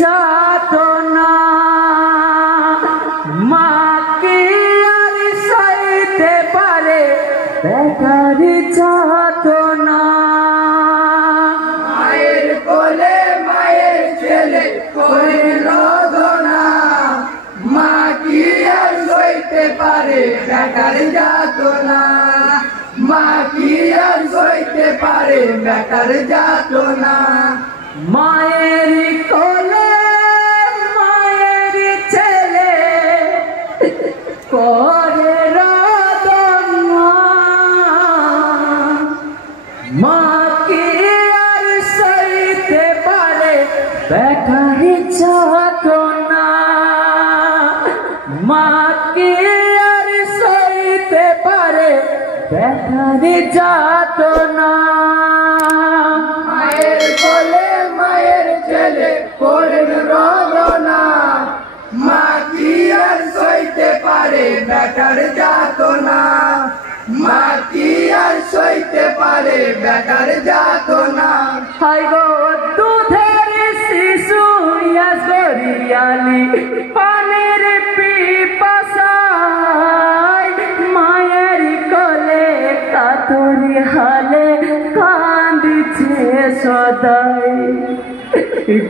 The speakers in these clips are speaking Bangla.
যাতনা মা কি আর সইতে পারে বেটার যাতনা। মায়ের কোলে মায়ের ছেলে করে রোদনা, মা কি আর সইতে পারে বেটার যাতনা, মা কি আর সইতে পারে বেটার যাতনা। মায়ের কোলে মায়ের ছেলে করে রোদনা, মা কি আর সইতে পারে বেটার যাতনা, মা কি আর সইতে পারে বেটার যাতনা। মায়ের কোলে মায়ের ছেলে করে রোদনা, মা কি আর সইতে পারে বেটার যাতনা, মা কি আর সইতে পারে বেটার যাতনা। হাই গো দুধের শিশু গরিয়ালি পানির পিপাসায়, মায়ের কোলে কাতরি হালে কান্দিছে সদাই।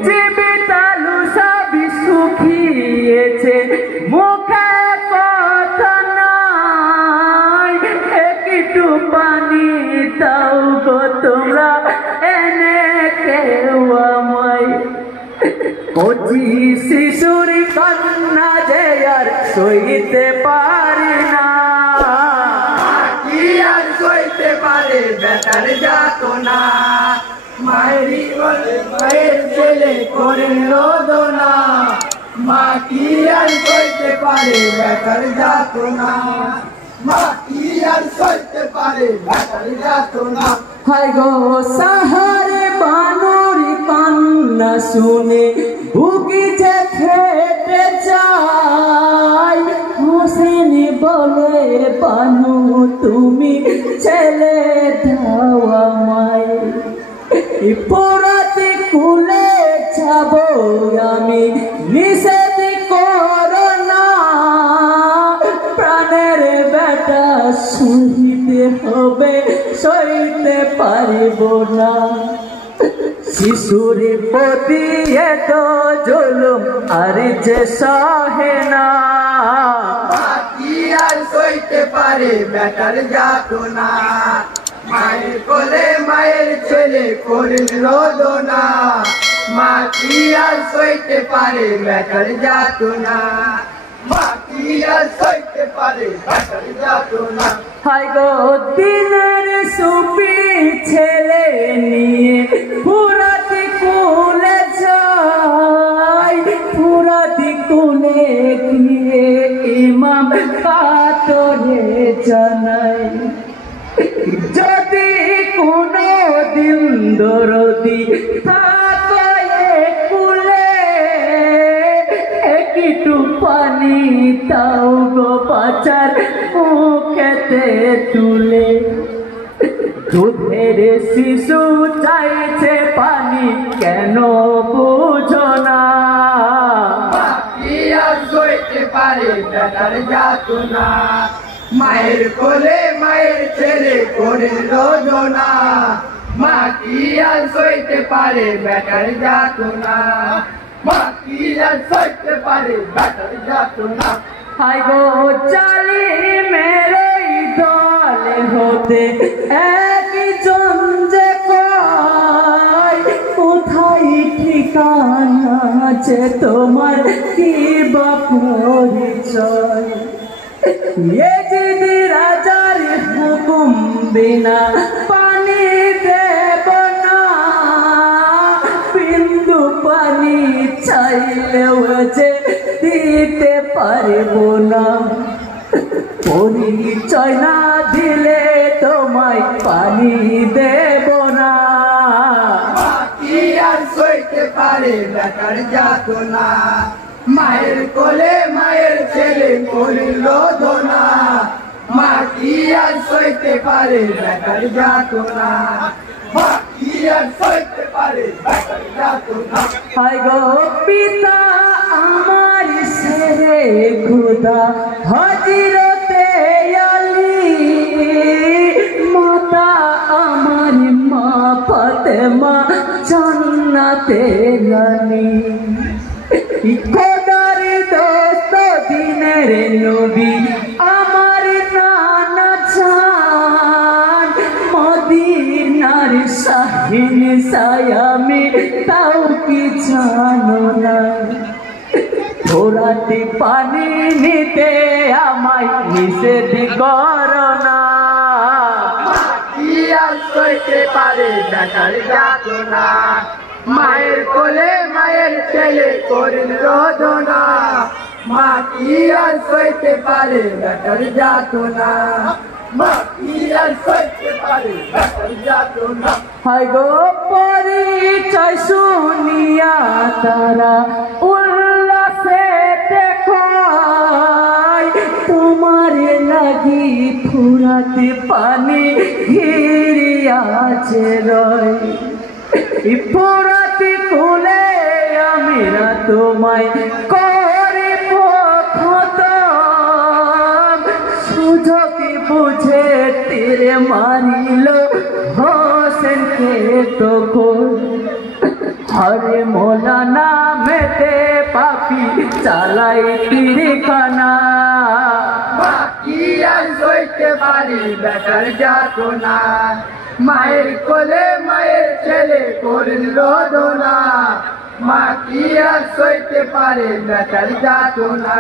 জীবিতালু সবই শুকিয়েছে মুখে কথা নাই, একটু পানি দাও গো তোমরা এনে কেউ আমায়। কচি শিশুর কান্না যে আর সইতে পারি না, কি আর সইতে পারে বেটার যাতনা, মায়েরই কোলে মায়ের ছেলে করে রোদনা, মা কি আর সইতে পারে বেটার যাতনা, মা কি আর সইতে পারে বেটার যাতনা। হাই গো সাহারে বানরি কান্না শুনে বুকি যে ফেটে যায়, হোসেন বলে বানু তুমি ছেলে দাও আমায়। পোড়াতে কুলে যাব আমি নিষেধ করো না, প্রাণের বেটা সইতে হবে সইতে পারিব না। শিশুর প্রতি এত জুলুম আর যে সহে না, মা কি আর সইতে পারে বেটার যাতনা, মায়ের কোলে মায়ের ছেলে করে রোদনা, মা কি আর সইতে পারে বেটার যাতনা, মা কি আর সইতে পারে বেটার যাতনা। হাই গো দিনের সুপি ছেলে নিয়ে পুরাতি কুলে যাই, পুরাতি কুলে গিয়ে ইমাম কাতরে জানাই। যদি কোনো দিন দরদি থাকে কুলে, একটু পানি তাও গো বাচার মুখেতে তুলে। দুধের শিশু চাইছে পানি কেন বুঝো না, মা কি আর সইতে পারে বেটার যাতনা, মায়ের কোলে মায়ের ছেলে করে রোদনা, মা কি আর সইতে পারে বেটার যাতনা, মা কি আর সইতে পারে বেটার যাতনা। হাই গো চালি মেরে দলে হতে একজন যে কয়, কোথায় ঠিকানা আছে তোমার কি বা পরিচয়। এজিদ রাজার হুকুম বিনা পানি দেব না, বিন্দু পানি চাইলেও যে দিতে পারব না। পরিচয় না দিলে তোমায় পানি দেব না, মা কি আর সইতে পারে বেটার যাতনা, মায়ের কোলে মায়ের ছেলে করে রোদনা, মা কি আর সইতে পারে বেটার যাতনা, মা কি কি আর সইতে পারে বেটার যাতনা হায় গো পিতা আমার সেরে খুদা হযরতে আলী মাতা আমার মা ফাতেমা জান্নাতে রানী খোদার দোস্ত দিনের নবী আমার নানা জান মদিনার শাহিন সায়ামি তাও কি জানো না ফোরাটি পানি নিতে আমায় নিষেধ করো না কি আর সইতে পারে বেটার যাতনা মায়ের কোলে মায়ের ছেলে করিল রোদনা মা কি আর সইতে পারে বেটার যাতনা মা কি আর সইতে পারে বেটার যাতনা হায় গো পরিচয় শুনিয়া তারা উল্লাসে দেখায় তোমার লাগি ফুরাতে পানি ঘিরিয়াছে রয় ফুরাতে কোলে আমিরা তোমায় করে খতম সুযোগ বুঝে তীরে মারিল হোসেন কে তো হরে মোলা নামেতে পাপি চালাই তীরখানা মা কি আর সইতে পারে বেটার যাতনা মায়ের কোলে মায়ের ছেলে করিল রোদনা মা কি আর সইতে পারে বেটার যাতনা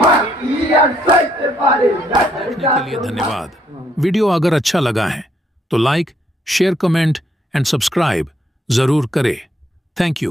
মা কি আর সইতে পারে বেটার के लिए যাতনা धन्यवाद। वीडियो अगर अच्छा लगा है तो like, share, comment and subscribe जरूर करें। Thank you.